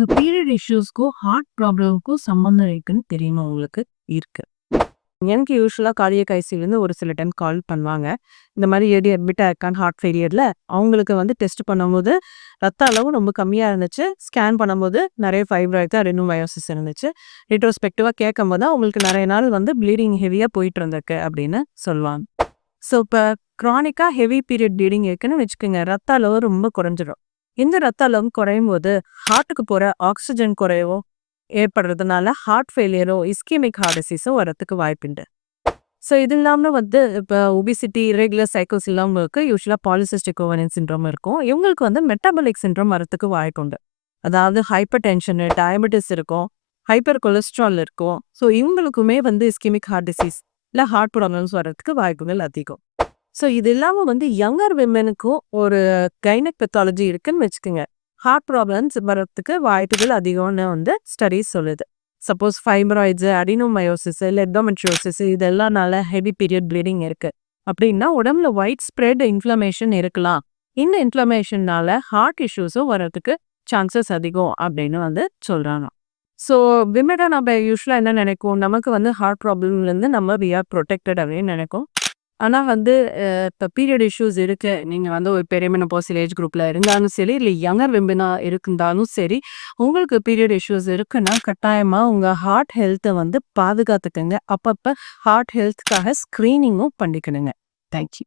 இந்த period இஷ்யூஸ்க்கும், heart ப்ராப்ளம்க்கும் சம்மந்தம் இருக்குன்னு தெரியுமா உங்களுக்கு? இருக்கு. எனக்கு யூசுவலா கார்டியாக் ஐசியூலேருந்து ஒரு சில டைம் கால் பண்ணுவாங்க. இந்த மாரி ஏடி அட்மிட் ஆயிருக்காங்க ஹார்ட் ஃபெயிலியர்ல. அவங்களுக்கு வந்து டெஸ்ட் பண்ணும்போது, ரத்த அளவு ரொம்ப கம்மியா இருந்துச்சு. ஸ்கேன் பண்ணும்போது நெறைய ஃபைப்ராய்ட்ஸ், அடெனோமயோசிஸ் இருந்துச்சு. ரெட்ரோஸ்பெக்டிவா கேட்கும்போது தான் உங்களுக்கு நெறைய நாள் வந்து ப்ளீடிங் ஹெவியா போயிட்டு இருந்திருக்கு அப்படின்னு சொல்லுவாங்க. ஸோ, இப்ப கிரானிக்கா ஹெவி பீரியட் ப்ளீடிங் இருக்குன்னு வச்சுக்கோங்க. ரத்த அளவு ரொம்ப குறைஞ்சிரும். இந்த ரத்த அளவு குறையும்போது, ஹார்ட்டுக்கு போற ஆக்ஸிஜன் குறைவும் ஏற்படுறதுனால ஹார்ட் ஃபெயிலியரோ, இஸ்கெமிக் ஹார்ட் டிசீஸோ வரதுக்கு வாய்ப்புண்டு. ஸோ, இது இல்லாம வந்து இப்ப ஒபிசிட்டி, இர்ரெகுலர் சைக்கிள்ஸ் இல்லாமவங்களுக்கு யூசுவலா பாலிசிஸ்டிக் ஓவரியன் சிண்ட்ரோம் இருக்கும். இவங்களுக்கு வந்து மெட்டபாலிக் சிண்ட்ரோம் வரதுக்கு வாய்ப்புண்டு. அதாவது ஹைப்பர் டென்ஷனு, டயபெட்டிஸ் இருக்கும், ஹைப்பர் கொலஸ்ட்ரால் இருக்கும். ஸோ, இவங்களுக்குமே வந்து இஸ்கெமிக் ஹார்ட் டிசீஸ் இல்ல ஹார்ட் ப்ராப்ளம்ஸ் வரதுக்கு வாய்ப்புகள் அதிகம். ஸோ, இது இல்லாம வந்து யங்கர் விமெனுக்கும் ஒரு கைனக் பெத்தாலஜி இருக்குன்னு வச்சுக்கோங்க. ஹார்ட் ப்ராப்ளம்ஸ் வரதுக்கு வாய்ப்புகள் அதிகம்னு வந்து ஸ்டடீஸ் சொல்லுது. சப்போஸ் ஃபைப்ராய்ட்ஸ், அடினோமயோசிஸ், இல்ல எண்டோமெட்ரியோசிஸ் இதெல்லாம்னால ஹெவி பீரியட் ப்ளீடிங் இருக்கு. அப்படின்னா உடம்புல வைட் ஸ்ப்ரெட் இன்ஃப்ளமேஷன் இருக்கலாம். இந்த இன்ஃப்ளமேஷன்னால ஹார்ட் இஷ்யூஸும் வரதுக்கு சான்சஸ் அதிகம் அப்படின்னு வந்து சொல்றாங்க. ஸோ, விமனா நம்ம யூசுவலா என்ன நினைக்கும்? நமக்கு வந்து ஹார்ட் ப்ராப்ளம்லேருந்து நம்ம வி ஆர் புரொடெக்டட் அப்படின்னு நினைக்கும். ஆனா வந்து இப்ப பீரியட் இஷ்யூஸ் இருக்கு. நீங்க வந்து ஒரு பெரிய மெனோபாசல் ஏஜ் குரூப்ல இருந்தாலும் சரி, இல்ல யங்கர் விமனா இருந்தாலும் சரி, உங்களுக்கு பீரியட் இஷ்யூஸ் இருக்குன்னா, கட்டாயமா உங்க ஹார்ட் ஹெல்த்த வந்து பாதுகாத்துக்கங்க. அப்பப்ப ஹார்ட் ஹெல்த்துக்காக ஸ்க்ரீனிங்கும் பண்ணிக்கணுங்க. Thank you.